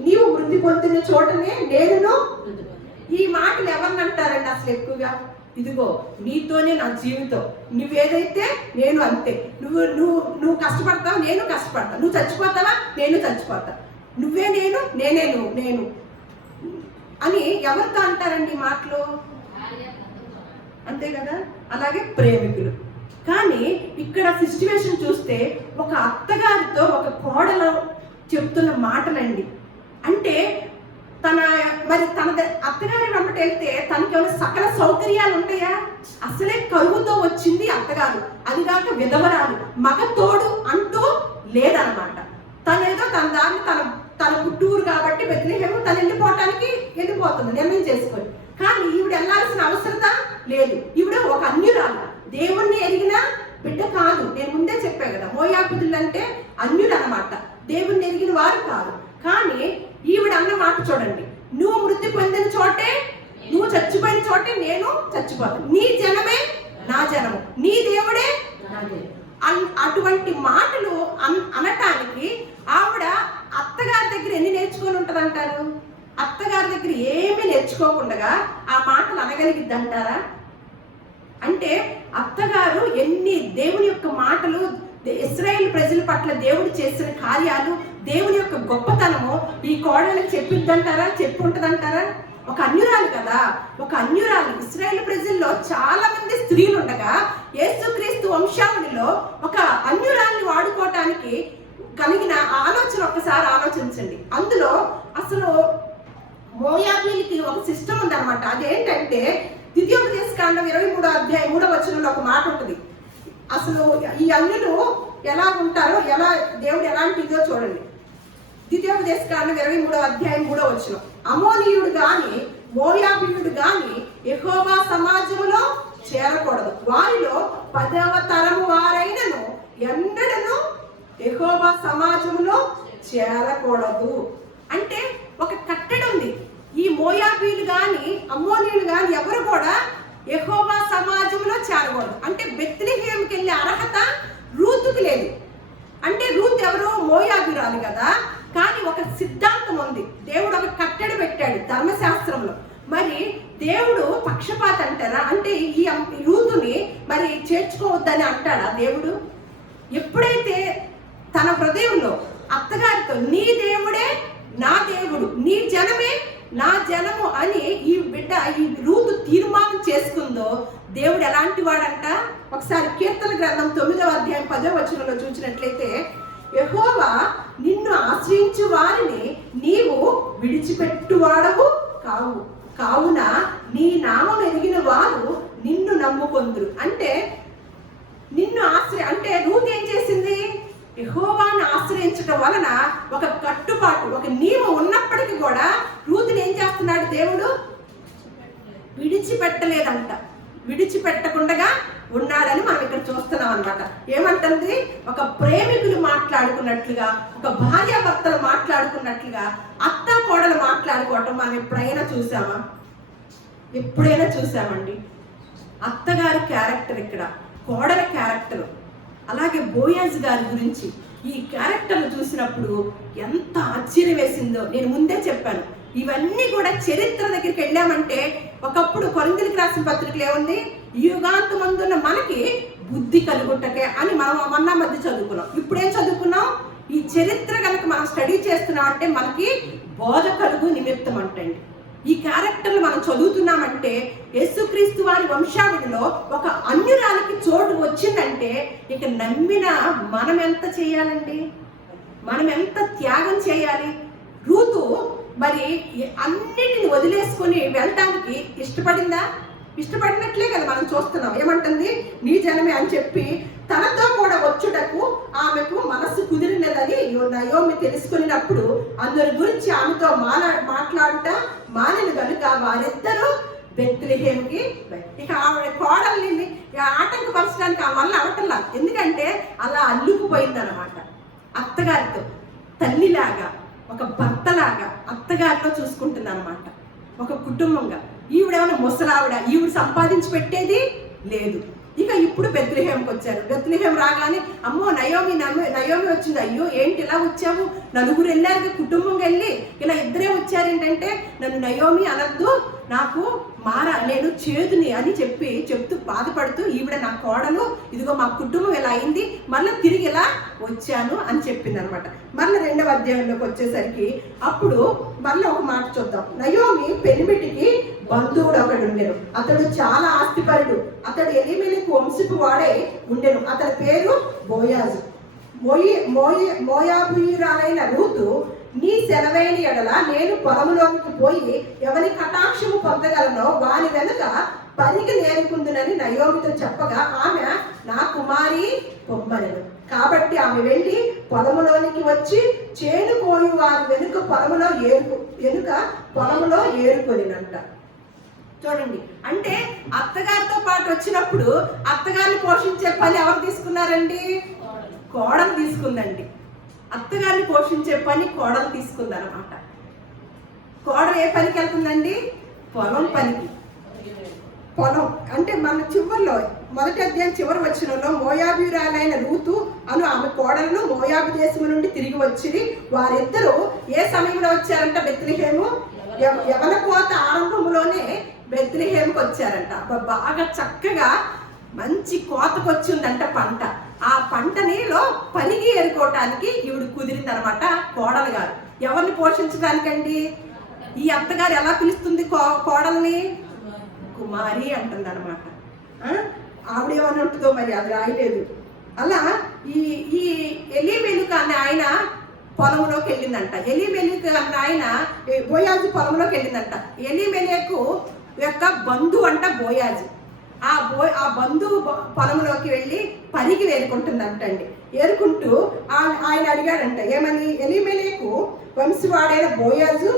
నీవు వృద్ధి పొందిన చోటనే నేను. ఈ మాటలు ఎవరిని అంటారండి అసలు ఎక్కువగా? ఇదిగో నీతోనే నా జీవితం, నువ్వేదైతే నేను అంతే, నువ్వు కష్టపడతావు నేను కష్టపడతా, నువ్వు చచ్చిపోతావా నేను చచ్చిపోతా, నువ్వే నేను నేనే నేను అని ఎవరితో అంటారండి మాటలు? అంతే కదా. అలాగే ప్రేమికులు. కానీ ఇక్కడ సిచ్యువేషన్ చూస్తే ఒక అత్తగారితో ఒక కోడలు చెప్తున్న మాటలండి. అంటే తన అత్తగారి వెంబట వెళ్తే తనకి ఏమైనా సకల సౌకర్యాలు ఉంటాయా? అసలే కరువుతో వచ్చింది అత్తగారు, అదిగాక విధవరాలు, మగ తోడు అంటూ లేదనమాట. తనేదో తన దాన్ని తన పుట్టూరు కాబట్టి బెత్లెహేము తను వెళ్ళిపోతుంది నిర్ణయం చేసుకొని. కానీ ఈవిడ వెళ్ళాల్సిన అవసరత లేదు. ఈవిడ ఒక అన్యురాలు, దేవుణ్ణి ఎరిగిన బిడ్డ కాదు. నేను ముందే చెప్పాను కదా, మోయాబీయులు అంటే అన్యులు అనమాట, దేవుణ్ణి ఎరిగిన వారు కాదు. కానీ ఈవిడ అన్న మాట చూడండి, నువ్వు మృతి పొందిన చోటే, నువ్వు చచ్చిపోయిన చోటే నేను చచ్చిపోతాను, నీ జనమే నా జనము, నీ దేవుడే నా దేవుడు. అటువంటి మాటలు అనటానికి ఆవిడ అత్తగారి దగ్గర ఎన్ని నేర్చుకొని ఉంటదంటారు? అత్తగారి దగ్గర ఏమీ నేర్చుకోకుండా ఆ మాటలు అనగలిగిద్ది అంటారా? అంటే అత్తగారు ఎన్ని దేవుని యొక్క మాటలు, ఇశ్రాయేలు ప్రజల పట్ల దేవుడు చేసిన కార్యాలు, దేవుని యొక్క గొప్పతనము ఈ కోడళ్ళకి చెప్పిద్దంటారా? చెప్పి ఉంటదంటారా? ఒక అన్యురాలు కదా, ఒక అన్యురాలు. ఇశ్రాయేలు ప్రజల్లో చాలా మంది స్త్రీలు ఉండగా యేసుక్రీస్తు వంశావళిలో ఒక అన్యురాల్ని వాడుకోవటానికి కలిగిన ఆలోచన ఒక్కసారి ఆలోచించండి. అందులో అసలు మోయాబీలకి ఒక సిస్టమ్ ఉంది అనమాట. అదేంటంటే ద్వితీయోపదేశకాండం 23వ అధ్యాయం 3వ వచనంలో ఒక మాట ఉంటుంది. అసలు ఈ అన్యులు ఎలా ఉంటారో, ఎలా దేవుడు ఎలాంటిదో చూడండి. ద్వితీయోపదేశకాండం 23వ అధ్యాయం 3వ వచనం, అమోనీయుడు గాని మోయాబీయుడు గాని యెహోవా సమాజములో చేరకూడదు, వారిలో 10వ తరము వారైనను ఎన్నడను యెహోవా సమాజంలో చేరకూడదు. అంటే ఒక కట్టడి ఉంది. ఈ మోయాబీలు గాని అమ్మోనీయులు గాని ఎవరు కూడా యెహోవా సమాజంలో చేరకూడదు. అంటే బెత్లెహేముకి వెళ్ళే అర్హత రూతుకి లేదు. అంటే రూత్ ఎవరు? మోయాబీరాలు కదా. కానీ ఒక సిద్ధాంతం ఉంది. దేవుడు ఒక కట్టడి పెట్టాడు ధర్మశాస్త్రంలో. మరి దేవుడు పక్షపాత అంటారా? అంటే ఈ రూతుని మరి చేర్చుకోవద్దని అంటాడా దేవుడు? ఎప్పుడైతే తన హృదయంలో అత్తగారితో నీ దేవుడే నా దేవుడు, నీ జనమే నా జనము అని ఈ బిడ్డ ఈ రూతు తీర్మానం చేసుకుందో దేవుడు ఎలాంటి వాడంట? ఒకసారి కీర్తన గ్రంథం 9వ అధ్యాయం 10వ వచనంలో చూసినట్లయితే, యెహోవా నిన్ను ఆశ్రయించు వారిని నీవు విడిచిపెట్టువాడవు కావున నీ నామం ఎరిగిన వారు నిన్ను నమ్ముకొందురు. అంటే నిన్ను అంటే రూతు ఏం చేసింది? యెహోవాను ఆశ్రయించడం వలన ఒక కట్టుబాటు, ఒక నియమం ఉన్నప్పటికీ కూడా రూతుని ఏం చేస్తున్నాడు దేవుడు? విడిచిపెట్టలేదంట. విడిచిపెట్టకుండా ఉన్నాడని మనం ఇక్కడ చూస్తున్నాం అనమాట. ఏమంటుంది? ఒక ప్రేమికులు మాట్లాడుకున్నట్లుగా, ఒక భార్యాభర్తలు మాట్లాడుకున్నట్లుగా అత్త కోడలు మాట్లాడుకోవటం మనం ఎప్పుడైనా చూసామా? ఎప్పుడైనా చూసామండి? అత్తగారి క్యారెక్టర్ ఇక్కడ, కోడల క్యారెక్టర్, అలాగే బోయాజ్ గారి గురించి ఈ క్యారెక్టర్ను చూసినప్పుడు ఎంత ఆశ్చర్యం వేసిందో నేను ముందే చెప్పాను. ఇవన్నీ కూడా చరిత్ర దగ్గరికి వెళ్ళామంటే, ఒకప్పుడు కొరింథీయులకు రాసిన పత్రికలు ఏముంది? యుగాంతమందున్న మనకి బుద్ధి కలుగుటకే అని మనం మొన్న మధ్య చదువుకున్నాం. ఇప్పుడేం చదువుకున్నాం? ఈ చరిత్ర కనుక మనం స్టడీ చేస్తున్నాం అంటే మనకి బోధ కలుగు నిమిత్తం అంటండి. ఈ క్యారెక్టర్లు మనం చదువుతున్నామంటే యేసుక్రీస్తు వారి వంశావళిలో ఒక అన్యురాలకి చోటు వచ్చిందంటే ఇక నమ్మిన మనం ఎంత చేయాలండి? మనం ఎంత త్యాగం చేయాలి? రూతు మరి అన్నిటిని వదిలేసుకొని వెళ్ళటానికి ఇష్టపడిందా? ఇష్టపడినట్లే కదా మనం చూస్తున్నాం. ఏమంటుంది? నీ జనమే అని చెప్పి తనతో కూడా వచ్చుటకు ఆమెకు మనస్సు కుదిరినదని నయోమి తెలుసుకున్నప్పుడు అందరి గురించి ఆమెతో మాట్లాడుట మానిన కనుక వారిద్దరూ బెత్లెహేముకి. ఇక ఆవిడ కోడల్ని ఆటంకపరచడానికి ఆ వల్ల అవటంలా, ఎందుకంటే అలా అల్లుకుపోయిందనమాట. అత్తగారితో తల్లిలాగా, ఒక భర్తలాగా అత్తగారిలో చూసుకుంటుంది అనమాట, ఒక కుటుంబంగా. ఈవిడేమైనా ముసలావిడ, ఈవిడ సంపాదించి పెట్టేది లేదు. ఇక ఇప్పుడు బెత్లెహేముకి వచ్చారు. బెత్లెహేం రాగానే అమ్మో నయోమి వచ్చింది. అయ్యో ఏంటి ఇలా వచ్చావు? నలుగురు వెళ్ళారు కుటుంబంగా వెళ్ళి, ఇలా ఇద్దరే వచ్చారేంటంటే నన్ను నయోమి అనద్దు, నాకు నేను చేదుని అని చెప్తూ బాధపడుతూ ఈవిడ నా కోడలు, ఇదిగో మా కుటుంబం ఇలా అయింది, మళ్ళీ తిరిగి ఇలా వచ్చాను అని చెప్పింది అనమాట. మళ్ళీ 2వ అధ్యాయంలోకి వచ్చేసరికి అప్పుడు మళ్ళీ ఒక మాట చూద్దాం. నయోమి పెనిమిటికి బంధువుడు ఒకడు ఉండెను. అతడు చాలా ఆస్తిపరుడు. అతడు ఎలీమెలెకు వంశపు వాడై ఉండెను. అతని పేరు బోయాజు. మోయాబీయురాలైన రూతు, నీ సెలవైన ఎడల నేను పొలములోకి పోయి ఎవరి కటాక్షము పొందగలనో వాని వెనుక పనికి నేర్పుకుందునని నయోమితో చెప్పగా ఆమె నా కుమారి పొమ్మనెను. కాబట్టి ఆమె వెళ్ళి పొలములోనికి వచ్చి చేను కోయి వారి వెనుక పొలములో ఏరుకొనినంట. చూడండి, అంటే అత్తగారితో పాటు వచ్చినప్పుడు అత్తగారిని పోషించే పని ఎవరు తీసుకున్నారండి? కోడలు తీసుకుందండి. అత్తగారిని పోషించే పని కోడలు తీసుకుందనమాట. కోడలు ఏ పనికి వెళ్తుందండి? పొలం పనికి. పొలం అంటే మన చివరిలో 1వ అధ్యాయం చివరి వచనంలో మోయాబీయురాలైన రూతు అను ఆమె కోడలను మోయాబు దేశం నుండి తిరిగి వచ్చింది. వారిద్దరూ ఏ సమయంలో వచ్చారంట? బెత్లెహేము యవన కోత ఆరంభంలోనే బెత్లెహేముకి వచ్చారంట. బాగా చక్కగా మంచి కోతకు వచ్చిందంట పంట. ఆ పంటనిలో పనికి ఏరుకోవటానికి ఈవిడ కుదిరిందనమాట కోడలు గారు. ఎవరిని పోషించడానికండి? ఈ అత్తగారు ఎలా పిలుస్తుంది కోడల్ని? కుమారి అంటుంది అనమాట. ఆవిడేమని ఉంటుందో మరి అది రాయలేదు. అలా ఈ ఎలీమెలెకు అనే ఆయన పొలంలోకి వెళ్ళిందంట. ఎలీమెలెకు అన్న ఆయన బోయాజు పొలంలోకి వెళ్ళిందంట. ఎలీమెలెకు యొక్క బంధువు అంట బోయాజు. ఆ బంధువు పొలంలోకి వెళ్ళి పరిగి ఏరుకుంటుందంటండి. ఏరుకుంటూ ఆయన అడిగాడంట, ఏమని? ఎలీమెలెకు వంశవాడైన బోయాజు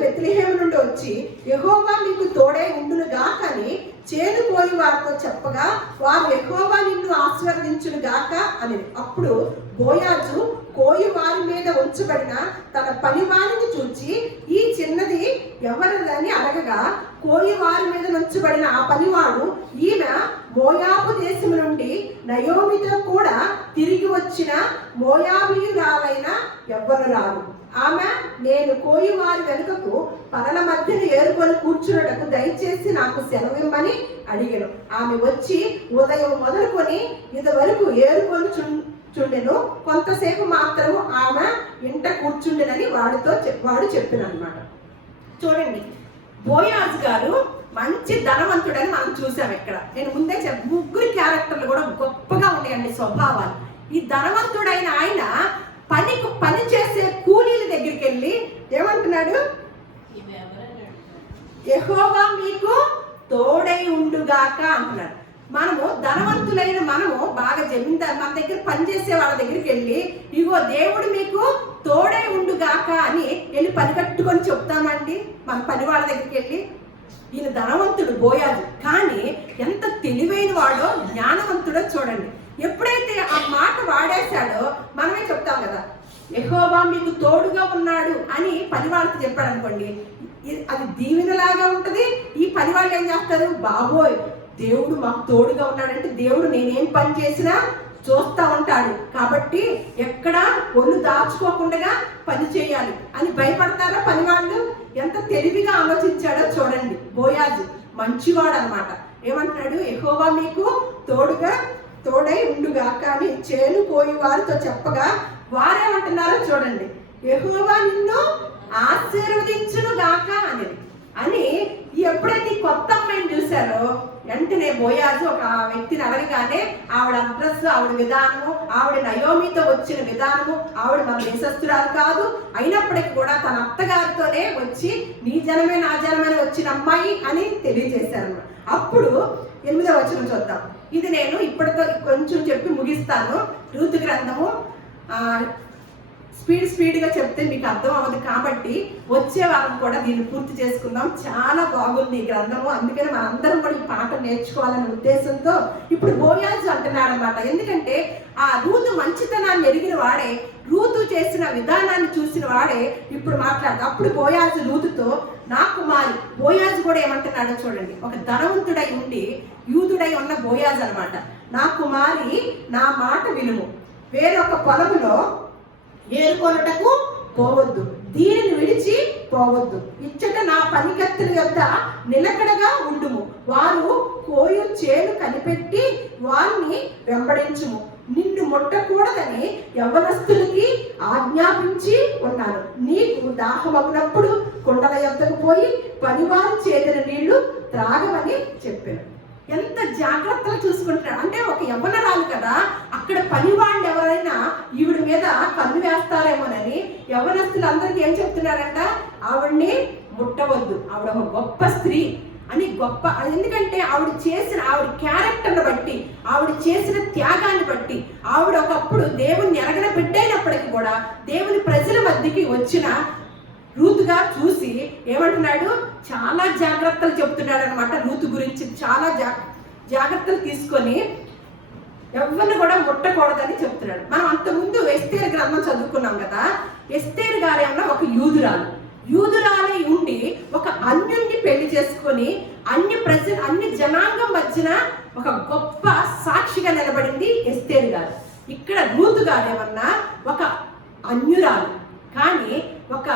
బెత్లెహేము నుండి వచ్చి యెహోవా మీకు తోడై ఉండును గాక అని చేను కోయి వారితో చెప్పగా వారు యెహోవా నిన్ను ఆశీర్వదించును గాక అని. అప్పుడు బోయాజు కోయి వారి మీద ఉంచబడిన తన పనివారిని చూచి ఈ చిన్నది ఎవరిదని అడగగా కోయి వారి మీద ఉంచబడిన ఆ పనివాడు, ఈమె మోయాబు దేశం నుండి నయోమితో కూడా తిరిగి వచ్చిన మోయాబీయురాలైన యవ్వనురాలు. ఆమె నేను కోయి వారి వెనుకకు పనల మధ్యన ఏరుకొని కూర్చున్నటకు దయచేసి నాకు సెలవిమ్మని అడిగాను. ఆమె వచ్చి ఉదయం మొదలుకొని ఇంతవరకు ఏరుకొని చుండెను, కొంతసేపు మాత్రము ఆమె ఇంట కూర్చుండెనని వాడు చెప్పినమాట. చూడండి, బోయాజు గారు మంచి ధనవంతుడని మనం చూసాం. ఇక్కడ నేను ముందే ముగ్గురు క్యారెక్టర్లు కూడా గొప్పగా ఉన్నాయండి స్వభావాలు. ఈ ధనవంతుడైన ఆయన పని చేసే కూలీల దగ్గరికి వెళ్ళి ఏమంటున్నాడు? యెహోవా మీకు తోడై ఉండుగాక అంటున్నాడు. మనము ధనవంతులైన మనము బాగా జమీందారు మన దగ్గర పనిచేసే వాళ్ళ దగ్గరికి వెళ్ళి ఇగో దేవుడు మీకు తోడై ఉండుగాక అని వెళ్ళి పని కట్టుకొని చెప్తామండి మన పని వాళ్ళ దగ్గరికి వెళ్ళి? ఈయన ధనవంతుడు బోయాజు, కానీ ఎంత తెలివైన వాడో జ్ఞానవంతుడో చూడండి. ఎప్పుడైతే ఆ మాట వాడేశాడో మనమే చెప్తాం కదా, యెహోవా మీకు తోడుగా ఉన్నాడు అని పని వాళ్ళకి చెప్పాడు అనుకోండి, అది దీవెనలాగా ఉంటది. ఈ పని వాళ్ళు ఏం చేస్తారు? బాబోయ్, దేవుడు మాకు తోడుగా ఉన్నాడంటే దేవుడు నేనేం పని చేసినా చూస్తా ఉంటాడు, కాబట్టి ఎక్కడ ఒళ్ళు దాచుకోకుండా పని చేయాలి అని భయపడతారా పని వాళ్ళు? ఎంత తెలివిగా ఆలోచించాడో చూడండి. బోయాజు మంచివాడు అనమాట. ఏమంటున్నాడు? యెహోవా మీకు తోడై ఉండుగాక అని చేను కోయి వారితో చెప్పగా వారేమంటున్నారో చూడండి, యెహోవా నిన్ను ఆశీర్వదించును గాక అని ఎప్పుడైతే కొత్త అమ్మాయిని చూశారో వెంటనే బోయాజు ఒక వ్యక్తిని అడగగానే ఆవిడ అడ్రస్, ఆవిడ విధానము, ఆవిడ నయోమితో వచ్చిన విధానము, ఆవిడ మన దేశస్తురాలు కాదు, అయినప్పటికీ కూడా తన అత్తగారితోనే వచ్చి నీ జనమే నా జనమే వచ్చిన అమ్మాయి అని తెలియజేశారు. అప్పుడు 8వ వచనం చూద్దాం. ఇది నేను ఇప్పటితో కొంచెం చెప్పి ముగిస్తాను. రూతు గ్రంథము స్పీడ్గా చెప్తే మీకు అర్థం అవ్వదు, కాబట్టి వచ్చే వారం కూడా దీన్ని పూర్తి చేసుకుందాం. చాలా బాగుంది ఈ గ్రంథము, అందుకని మనందరం కూడా ఈ పాట నేర్చుకోవాలనే ఉద్దేశంతో ఇప్పుడు బోయాజు అంటున్నాడు అనమాట. ఎందుకంటే ఆ రూతు మంచితనాన్ని ఎరిగిన వాడే, రూతు చేసిన విధానాన్ని చూసిన వాడే ఇప్పుడు మాట్లాడతాడు. అప్పుడు బోయాజు రూతుతో, నా కుమారి, బోయాజు కూడా ఏమంటున్నాడో చూడండి. ఒక ధనవంతుడై ఉండి యూదుడై ఉన్న బోయాజు అనమాట. నా కుమారి, నా మాట వినుము, వేరొక పొలములో ఏరుకొనుటకు పోవద్దు, దీనిని విడిచి పోవద్దు, ఇచ్చట నా పనికత్తుల యొద్ద నిలకడగా ఉండుము, వారు కోయు చేను కనిపెట్టి వారిని వెంబడించుము, నిన్ను ముట్టకూడదని యవ్వనస్తులకి ఆజ్ఞాపించి ఉన్నాను, నీకు దాహమగినప్పుడు కుండల యొద్దకు పోయి పనివారు చేతిన నీళ్లు త్రాగమని చెప్పాను. ఎంత జాగ్రత్తగా చూసుకుంటున్నాడు అంటే, ఒక యవ్వనరాలు కదా, అక్కడ పని వాళ్ళు ఎవరైనా ఈవిడ మీద కన్ను వేస్తారేమోనని యవ్వనస్తులందరికీ ఏం చెప్తున్నారంట? ఆవిడ్ని ముట్టవద్దు, ఆవిడ ఒక గొప్ప స్త్రీ అని. గొప్ప ఎందుకంటే ఆవిడ క్యారెక్టర్ని బట్టి, ఆవిడ చేసిన త్యాగాన్ని బట్టి, ఆవిడ ఒకప్పుడు దేవుని ఎరగన బిడ్డైనప్పటికీ కూడా దేవుని ప్రజల మధ్యకి వచ్చిన రూతుగా చూసి ఏమంటున్నాడు? చాలా జాగ్రత్తలు చెప్తున్నాడు అనమాట. రూతు గురించి చాలా జాగ్రత్తలు తీసుకొని ఎవరిని కూడా ముట్టకూడదని చెప్తున్నాడు. మనం అంతకుముందు ఎస్తేరు గ్రంథం చదువుకున్నాం కదా. ఎస్తేరు గారేమన్నా ఒక యూదురాలై ఉండి ఒక అన్యుణ్ణి పెళ్లి చేసుకొని అన్ని జనాంగం మధ్యన ఒక గొప్ప సాక్షిగా నిలబడింది ఎస్తేరు గారు. ఇక్కడ రూతు గారేమన్నా ఒక అన్యురాలు, కానీ ఒక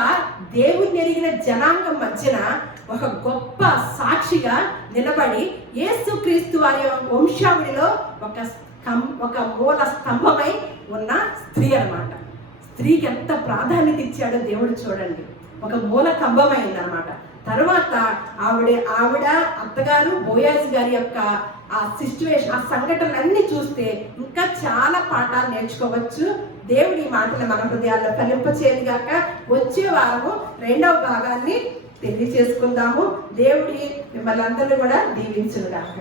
దేవుని ఎరిగిన జనాంగం మధ్యన ఒక గొప్ప సాక్షిగా నిలబడి యేసుక్రీస్తు వారి వంశావళిలో ఒక మూల స్తంభమై ఉన్న స్త్రీ అన్నమాట. స్త్రీకి ఎంత ప్రాధాన్యత ఇచ్చాడో దేవుడు చూడండి. ఒక మూల స్తంభమైంది అనమాట. తర్వాత ఆవిడ అత్తగారు బోయాజు గారి యొక్క ఆ సిచ్యువేషన్, ఆ సంఘటనలన్నీ చూస్తే ఇంకా చాలా పాఠాలు నేర్చుకోవచ్చు. దేవుడి మాటలు మన హృదయాల్లో ఫలింపచేయను గాక. వచ్చే వారము 2వ భాగాన్ని తెలియచేసుకుందాము. దేవుడి మిమ్మల్ని అందరూ కూడా దీవించును గాక.